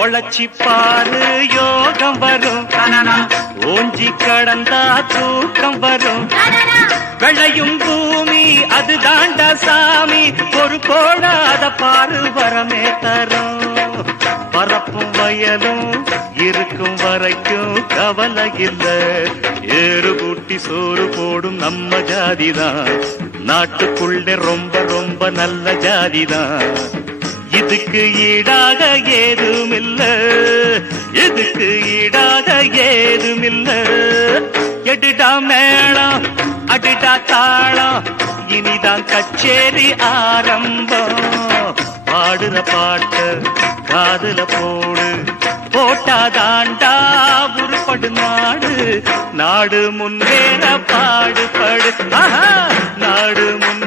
உழைச்சி பாரு யோகம் வரும், ஓஞ்சி கடந்தா தூக்கம் வரும். வெள்ளையும் பூமி அது தாண்டா சாமி, ஒரு போடாத பாரு வரமே தரும். பரப்பும் வயலும் இருக்கும் வரைக்கும் கவலை இல்ல, ஏறு கூட்டி சோறு போடும் நம்ம ஜாதிதான், நாட்டுக்குள்ளே ரொம்ப ரொம்ப நல்ல ஜாதிதான். இதுக்கு ஈடாக ஏதுமில்ல, இதுக்கு ஈடாக ஏதுமில்ல. எடுடா மேளம் அடிடா தாளம், இனிதான் கச்சேரி ஆரம்பம். பாடுற பாட்டு காதுல போடு, போட்டாதாண்டா உருப்படு நாடு. நாடு முன்னேற பாடுபடு, நாடு முன்னேற